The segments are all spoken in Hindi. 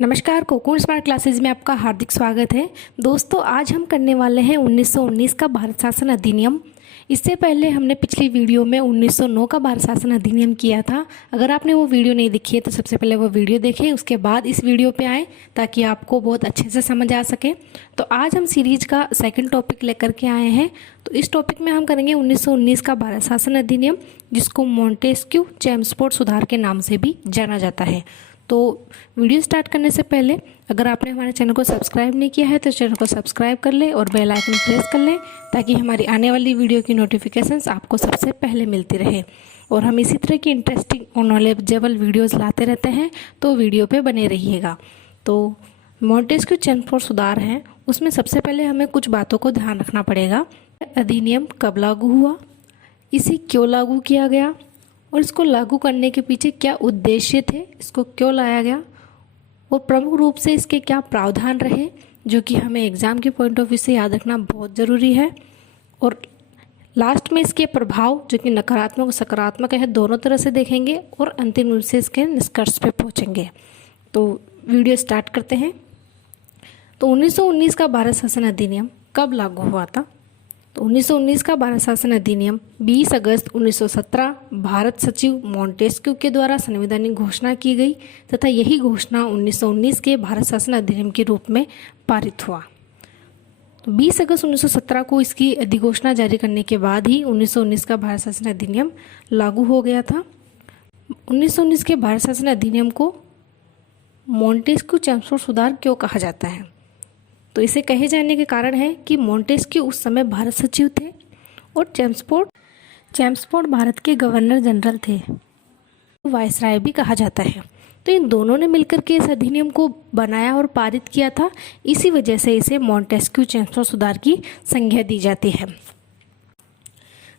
नमस्कार, कोकून स्मार्ट क्लासेज में आपका हार्दिक स्वागत है। दोस्तों, आज हम करने वाले हैं 1919 का भारत शासन अधिनियम। इससे पहले हमने पिछली वीडियो में 1909 का भारत शासन अधिनियम किया था। अगर आपने वो वीडियो नहीं देखी है तो सबसे पहले वो वीडियो देखें, उसके बाद इस वीडियो पे आएँ ताकि आपको बहुत अच्छे से समझ आ सके। तो आज हम सीरीज का सेकंड टॉपिक लेकर के आए हैं। तो इस टॉपिक में हम करेंगे 1919 का भारत शासन अधिनियम, जिसको मॉन्टेस्क्यू चेम्सफोर्ड सुधार के नाम से भी जाना जाता है। तो वीडियो स्टार्ट करने से पहले अगर आपने हमारे चैनल को सब्सक्राइब नहीं किया है तो चैनल को सब्सक्राइब कर ले और बेल आइकन प्रेस कर ले ताकि हमारी आने वाली वीडियो की नोटिफिकेशंस आपको सबसे पहले मिलती रहे। और हम इसी तरह की इंटरेस्टिंग और नॉलेजेबल वीडियोस लाते रहते हैं, तो वीडियो पे बने रहिएगा। तो मॉन्टेस्क्यू चेम्सफोर्ड सुधार हैं, उसमें सबसे पहले हमें कुछ बातों को ध्यान रखना पड़ेगा। अधिनियम कब लागू हुआ, इसे क्यों लागू किया गया और इसको लागू करने के पीछे क्या उद्देश्य थे, इसको क्यों लाया गया और प्रमुख रूप से इसके क्या प्रावधान रहे, जो कि हमें एग्जाम के पॉइंट ऑफ व्यू से याद रखना बहुत ज़रूरी है। और लास्ट में इसके प्रभाव, जो कि नकारात्मक और सकारात्मक है, दोनों तरह से देखेंगे और अंतिम रूप से इसके निष्कर्ष पे पहुंचेंगे। तो वीडियो स्टार्ट करते हैं। तो 1919 का भारत शासन अधिनियम कब लागू हुआ था? तो 1919 का भारत शासन अधिनियम 20 अगस्त 1917 भारत सचिव मॉन्टेस्क्यू के द्वारा संवैधानिक घोषणा की गई तथा यही घोषणा 1919 के भारत शासन अधिनियम के रूप में पारित हुआ। तो 20 अगस्त 1917 को इसकी अधिघोषणा जारी करने के बाद ही 1919 का भारत शासन अधिनियम लागू हो गया था। 1919 के भारत शासन अधिनियम को मॉन्टेस्क्यू चेम्सफोर्ड सुधार क्यों कहा जाता है? तो इसे कहे जाने के कारण है कि मॉन्टेस्क्यू उस समय भारत सचिव थे और चेम्सफोर्ड भारत के गवर्नर जनरल थे, वायसराय भी कहा जाता है। तो इन दोनों ने मिलकर के इस अधिनियम को बनाया और पारित किया था। इसी वजह से इसे मॉन्टेस्क्यू चेम्सफोर्ड सुधार की संज्ञा दी जाती है।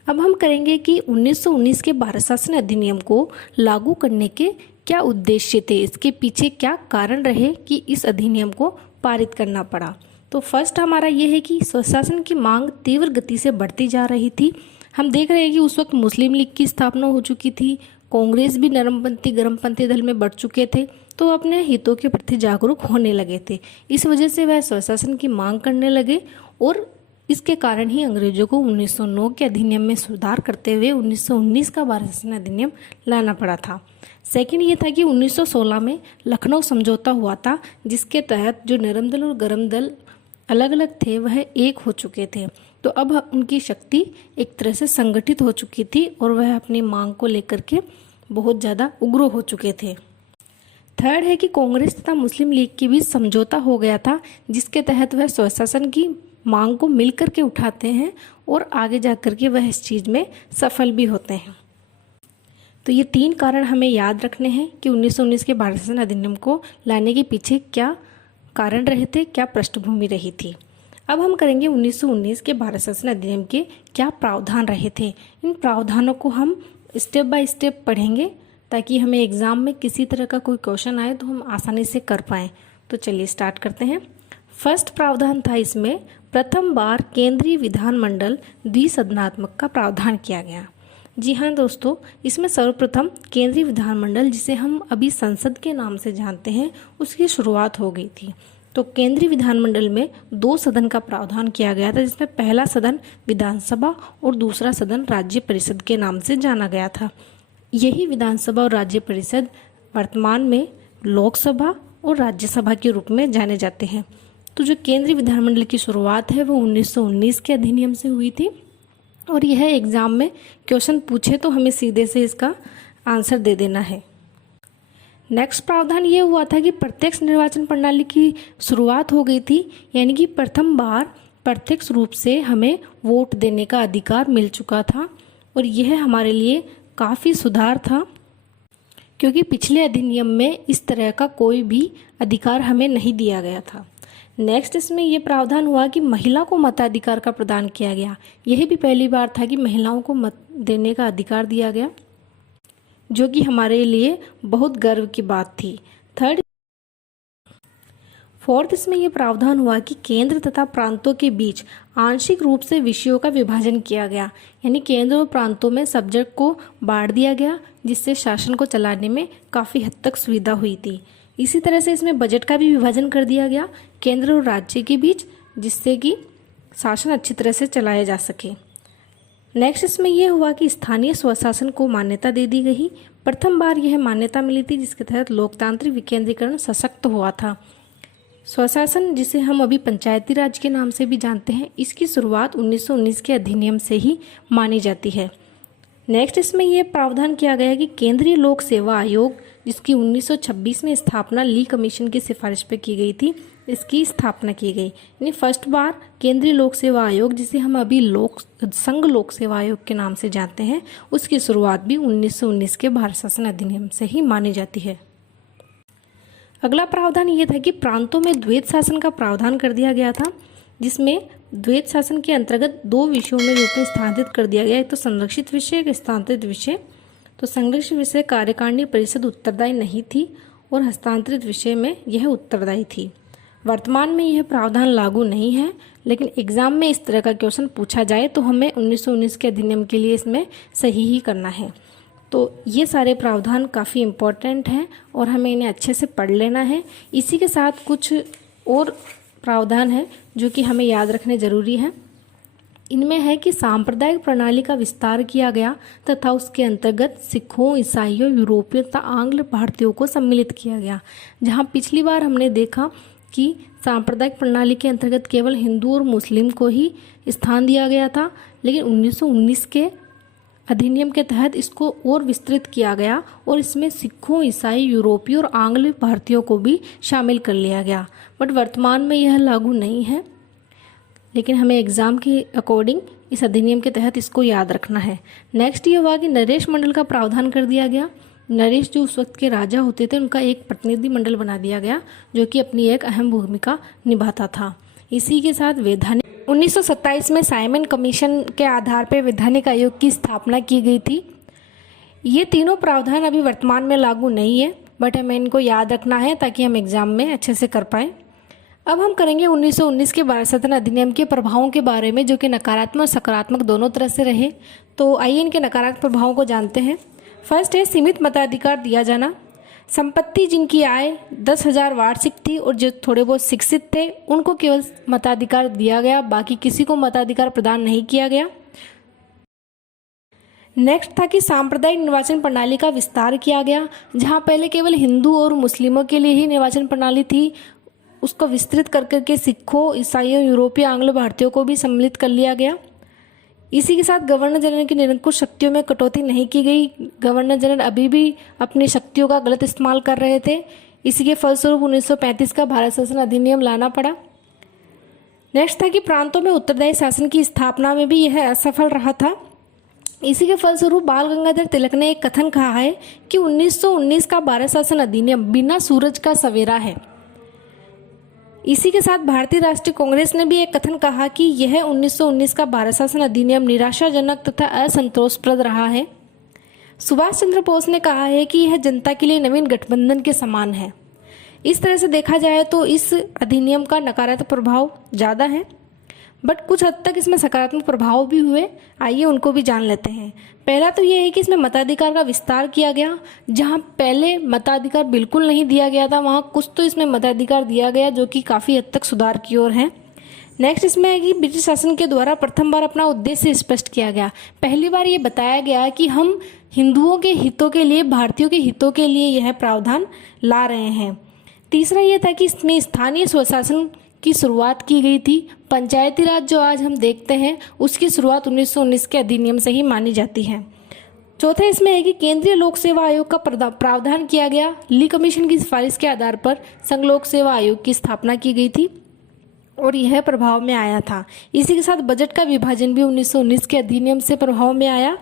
अब हम करेंगे कि 1919 के भारत शासन अधिनियम को लागू करने के क्या उद्देश्य थे, इसके पीछे क्या कारण रहे कि इस अधिनियम को पारित करना पड़ा। तो फर्स्ट हमारा ये है कि स्वशासन की मांग तीव्र गति से बढ़ती जा रही थी। हम देख रहे हैं कि उस वक्त मुस्लिम लीग की स्थापना हो चुकी थी, कांग्रेस भी नरमपंथी गर्मपंथी दल में बढ़ चुके थे, तो अपने हितों के प्रति जागरूक होने लगे थे। इस वजह से वह स्वशासन की मांग करने लगे और इसके कारण ही अंग्रेजों को 1909 के अधिनियम में सुधार करते हुए 1919 का भारत शासन अधिनियम लाना पड़ा था। सेकंड ये था कि 1916 में लखनऊ समझौता हुआ था, जिसके तहत जो नरम दल और गरम दल अलग अलग थे वह एक हो चुके थे। तो अब उनकी शक्ति एक तरह से संगठित हो चुकी थी और वह अपनी मांग को लेकर के बहुत ज़्यादा उग्र हो चुके थे। थर्ड है कि कांग्रेस तथा मुस्लिम लीग के बीच समझौता हो गया था, जिसके तहत वह स्वशासन की मांग को मिलकर के उठाते हैं और आगे जाकर के वह इस चीज़ में सफल भी होते हैं। तो ये तीन कारण हमें याद रखने हैं कि 1919 के भारत शासन अधिनियम को लाने के पीछे क्या कारण रहे थे, क्या पृष्ठभूमि रही थी। अब हम करेंगे 1919 के भारत शासन अधिनियम के क्या प्रावधान रहे थे। इन प्रावधानों को हम स्टेप बाय स्टेप पढ़ेंगे ताकि हमें एग्जाम में किसी तरह का कोई क्वेश्चन आए तो हम आसानी से कर पाएँ। तो चलिए स्टार्ट करते हैं। फर्स्ट प्रावधान था इसमें, प्रथम बार केंद्रीय विधानमंडल द्विसदनात्मक का प्रावधान किया गया। जी हाँ दोस्तों, इसमें सर्वप्रथम केंद्रीय विधानमंडल, जिसे हम अभी संसद के नाम से जानते हैं, उसकी शुरुआत हो गई थी। तो केंद्रीय विधानमंडल में 2 सदन का प्रावधान किया गया था, जिसमें पहला सदन विधानसभा और दूसरा सदन राज्य परिषद के नाम से जाना गया था। यही विधानसभा और राज्य परिषद वर्तमान में लोकसभा और राज्यसभा के रूप में जाने जाते हैं। तो जो केंद्रीय विधानमंडल की शुरुआत है वो 1919 के अधिनियम से हुई थी और यह एग्जाम में क्वेश्चन पूछे तो हमें सीधे से इसका आंसर दे देना है। नेक्स्ट प्रावधान ये हुआ था कि प्रत्यक्ष निर्वाचन प्रणाली की शुरुआत हो गई थी, यानी कि प्रथम बार प्रत्यक्ष रूप से हमें वोट देने का अधिकार मिल चुका था और यह हमारे लिए काफ़ी सुधार था, क्योंकि पिछले अधिनियम में इस तरह का कोई भी अधिकार हमें नहीं दिया गया था। नेक्स्ट इसमें यह प्रावधान हुआ कि महिला को मताधिकार का प्रदान किया गया। यह भी पहली बार था कि महिलाओं को मत देने का अधिकार दिया गया, जो कि हमारे लिए बहुत गर्व की बात थी। फोर्थ इसमें यह प्रावधान हुआ कि केंद्र तथा प्रांतों के बीच आंशिक रूप से विषयों का विभाजन किया गया, यानी केंद्र और प्रांतों में सब्जेक्ट को बांट दिया गया, जिससे शासन को चलाने में काफ़ी हद तक सुविधा हुई थी। इसी तरह से इसमें बजट का भी विभाजन कर दिया गया केंद्र और राज्य के बीच, जिससे कि शासन अच्छी तरह से चलाया जा सके। नेक्स्ट इसमें यह हुआ कि स्थानीय स्वशासन को मान्यता दे दी गई। प्रथम बार यह मान्यता मिली थी जिसके तहत लोकतांत्रिक विकेंद्रीकरण सशक्त हुआ था। स्वशासन, जिसे हम अभी पंचायती राज के नाम से भी जानते हैं, इसकी शुरुआत 1919 के अधिनियम से ही मानी जाती है। नेक्स्ट इसमें यह प्रावधान किया गया है कि केंद्रीय लोक सेवा आयोग, जिसकी 1926 में स्थापना ली कमीशन की सिफारिश पर की गई थी, इसकी स्थापना की गई। यानी फर्स्ट बार केंद्रीय लोक सेवा आयोग, जिसे हम अभी संघ लोक सेवा आयोग के नाम से जानते हैं, उसकी शुरुआत भी 1919 के भारत शासन अधिनियम से ही मानी जाती है। अगला प्रावधान ये था कि प्रांतों में द्वैत शासन का प्रावधान कर दिया गया था, जिसमें द्वैत शासन के अंतर्गत 2 विषयों में रूप में स्थानांतरित कर दिया गया। एक तो संरक्षित विषय, एक स्थानांतरित विषय। तो संरक्षित विषय कार्यकारिणी परिषद उत्तरदायी नहीं थी और हस्तांतरित विषय में यह उत्तरदायी थी। वर्तमान में यह प्रावधान लागू नहीं है, लेकिन एग्जाम में इस तरह का क्वेश्चन पूछा जाए तो हमें 1919 के अधिनियम के लिए इसमें सही ही करना है। तो ये सारे प्रावधान काफ़ी इम्पोर्टेंट हैं और हमें इन्हें अच्छे से पढ़ लेना है। इसी के साथ कुछ और प्रावधान हैं जो कि हमें याद रखने ज़रूरी हैं। इनमें है कि सांप्रदायिक प्रणाली का विस्तार किया गया तथा उसके अंतर्गत सिखों, ईसाइयों, यूरोपियों तथा आंग्ल भारतीयों को सम्मिलित किया गया। जहाँ पिछली बार हमने देखा कि सांप्रदायिक प्रणाली के अंतर्गत केवल हिंदू और मुस्लिम को ही स्थान दिया गया था, लेकिन 1919 के अधिनियम के तहत इसको और विस्तृत किया गया और इसमें सिखों, ईसाई, यूरोपीय और आंग्ल भारतीयों को भी शामिल कर लिया गया। बट वर्तमान में यह लागू नहीं है, लेकिन हमें एग्ज़ाम के अकॉर्डिंग इस अधिनियम के तहत इसको याद रखना है। नेक्स्ट ये हुआ कि नरेश मंडल का प्रावधान कर दिया गया। नरेश जो उस वक्त के राजा होते थे, उनका एक प्रतिनिधि मंडल बना दिया गया जो कि अपनी एक अहम भूमिका निभाता था। इसी के साथ वैधानिक 1927 में साइमन कमीशन के आधार पर वैधानिक आयोग की स्थापना की गई थी। ये तीनों प्रावधान अभी वर्तमान में लागू नहीं है, बट हमें इनको याद रखना है ताकि हम एग्जाम में अच्छे से कर पाएँ। अब हम करेंगे 1919 के भारत शासन अधिनियम के प्रभावों के बारे में, जो कि नकारात्मक और सकारात्मक दोनों तरह से रहे। तो आइए इनके नकारात्मक प्रभावों को जानते हैं। फर्स्ट है सीमित मताधिकार दिया जाना। संपत्ति जिनकी आय 10,000 वार्षिक थी और जो थोड़े बहुत शिक्षित थे उनको केवल मताधिकार दिया गया, बाकी किसी को मताधिकार प्रदान नहीं किया गया। नेक्स्ट था कि सांप्रदायिक निर्वाचन प्रणाली का विस्तार किया गया। जहां पहले केवल हिंदू और मुस्लिमों के लिए ही निर्वाचन प्रणाली थी, उसको विस्तृत कर करके सिखों, ईसाइयों, यूरोपीय, आंग्ल भारतीयों को भी सम्मिलित कर लिया गया। इसी के साथ गवर्नर जनरल की निरंकुश शक्तियों में कटौती नहीं की गई। गवर्नर जनरल अभी भी अपनी शक्तियों का गलत इस्तेमाल कर रहे थे। इसी के फलस्वरूप 1935 का भारत शासन अधिनियम लाना पड़ा। नेक्स्ट था कि प्रांतों में उत्तरदायी शासन की स्थापना में भी यह असफल रहा था। इसी के फलस्वरूप बाल गंगाधर तिलक ने एक कथन कहा है कि 1919 का भारत शासन अधिनियम बिना सूरज का सवेरा है। इसी के साथ भारतीय राष्ट्रीय कांग्रेस ने भी एक कथन कहा कि यह 1919 का भारत शासन अधिनियम निराशाजनक तथा असंतोषप्रद रहा है। सुभाष चंद्र बोस ने कहा है कि यह जनता के लिए नवीन गठबंधन के समान है। इस तरह से देखा जाए तो इस अधिनियम का नकारात्मक प्रभाव ज़्यादा है, बट कुछ हद तक इसमें सकारात्मक प्रभाव भी हुए। आइए उनको भी जान लेते हैं। पहला तो यह है कि इसमें मताधिकार का विस्तार किया गया। जहां पहले मताधिकार बिल्कुल नहीं दिया गया था, वहां कुछ तो इसमें मताधिकार दिया गया, जो कि काफ़ी हद तक सुधार की ओर है। नेक्स्ट इसमें है कि ब्रिटिश शासन के द्वारा प्रथम बार अपना उद्देश्य स्पष्ट किया गया। पहली बार ये बताया गया कि हम हिंदुओं के हितों के लिए, भारतीयों के हितों के लिए यह प्रावधान ला रहे हैं। तीसरा यह था कि इसमें स्थानीय स्वशासन की शुरुआत की गई थी। पंचायती राज जो आज हम देखते हैं, उसकी शुरुआत 1919 के अधिनियम से ही मानी जाती है। चौथा इसमें है कि केंद्रीय लोक सेवा आयोग का प्रावधान किया गया। ली कमीशन की सिफारिश के आधार पर संघ लोक सेवा आयोग की स्थापना की गई थी और यह प्रभाव में आया था। इसी के साथ बजट का विभाजन भी 1919 के अधिनियम से प्रभाव में आया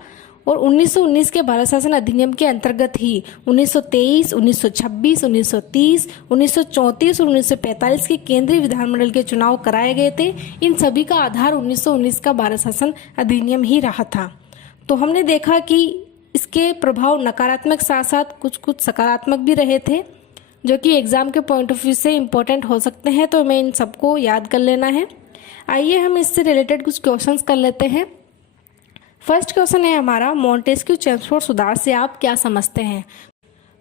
और 1919 के भारत शासन अधिनियम के अंतर्गत ही 1923, 1926, 1930, 1934 और 1945 के केंद्रीय विधानमंडल के चुनाव कराए गए थे। इन सभी का आधार 1919 का भारत शासन अधिनियम ही रहा था। तो हमने देखा कि इसके प्रभाव नकारात्मक साथ साथ कुछ कुछ सकारात्मक भी रहे थे, जो कि एग्जाम के पॉइंट ऑफ व्यू से इम्पोर्टेंट हो सकते हैं। तो हमें इन सबको याद कर लेना है। आइए हम इससे रिलेटेड कुछ क्वेश्चंस कर लेते हैं। फर्स्ट क्वेश्चन है हमारा, मॉन्टेस्क्यू चेम्सफोर्ड सुधार से आप क्या समझते हैं?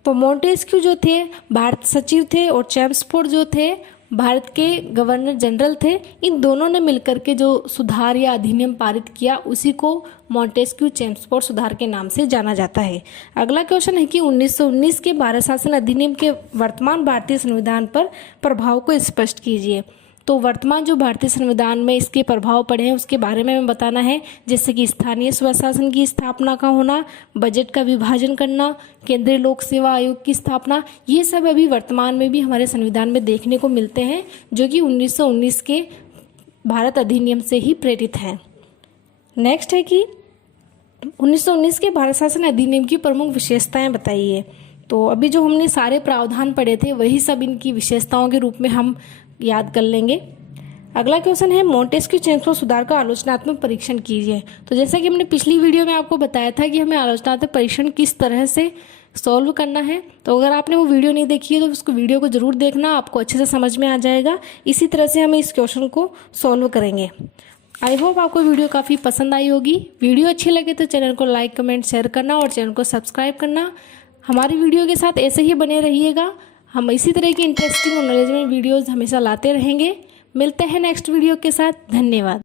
तो मोंटेस्क्यू जो थे भारत सचिव थे और चेम्सफोर्ड जो थे भारत के गवर्नर जनरल थे। इन दोनों ने मिलकर के जो सुधार या अधिनियम पारित किया उसी को मोंटेस्क्यू चेम्सफोर्ड सुधार के नाम से जाना जाता है। अगला क्वेश्चन है कि 1919 के भारत शासन अधिनियम के वर्तमान भारतीय संविधान पर प्रभाव को स्पष्ट कीजिए। तो वर्तमान जो भारतीय संविधान में इसके प्रभाव पड़े हैं उसके बारे में हमें बताना है, जैसे कि स्थानीय स्वशासन की स्थापना का होना, बजट का विभाजन करना, केंद्रीय लोक सेवा आयोग की स्थापना, ये सब अभी वर्तमान में भी हमारे संविधान में देखने को मिलते हैं, जो कि 1919 के भारत अधिनियम से ही प्रेरित हैं। नेक्स्ट है कि 1919 के भारत शासन अधिनियम की प्रमुख विशेषताएं बताइए। तो अभी जो हमने सारे प्रावधान पढ़े थे वही सब इनकी विशेषताओं के रूप में हम याद कर लेंगे। अगला क्वेश्चन है मोंटेस्क्यू चेम्सफोर्ड सुधार का आलोचनात्मक परीक्षण कीजिए। तो जैसा कि हमने पिछली वीडियो में आपको बताया था कि हमें आलोचनात्मक परीक्षण किस तरह से सॉल्व करना है, तो अगर आपने वो वीडियो नहीं देखी है तो उसको वीडियो को जरूर देखना, आपको अच्छे से समझ में आ जाएगा। इसी तरह से हम इस क्वेश्चन को सॉल्व करेंगे। आई होप आपको वीडियो काफ़ी पसंद आई होगी। वीडियो अच्छी लगे तो चैनल को लाइक कमेंट शेयर करना और चैनल को सब्सक्राइब करना। हमारी वीडियो के साथ ऐसे ही बने रहिएगा। हम इसी तरह की इंटरेस्टिंग और नॉलेजेबल वीडियोज़ हमेशा लाते रहेंगे। मिलते हैं नेक्स्ट वीडियो के साथ। धन्यवाद।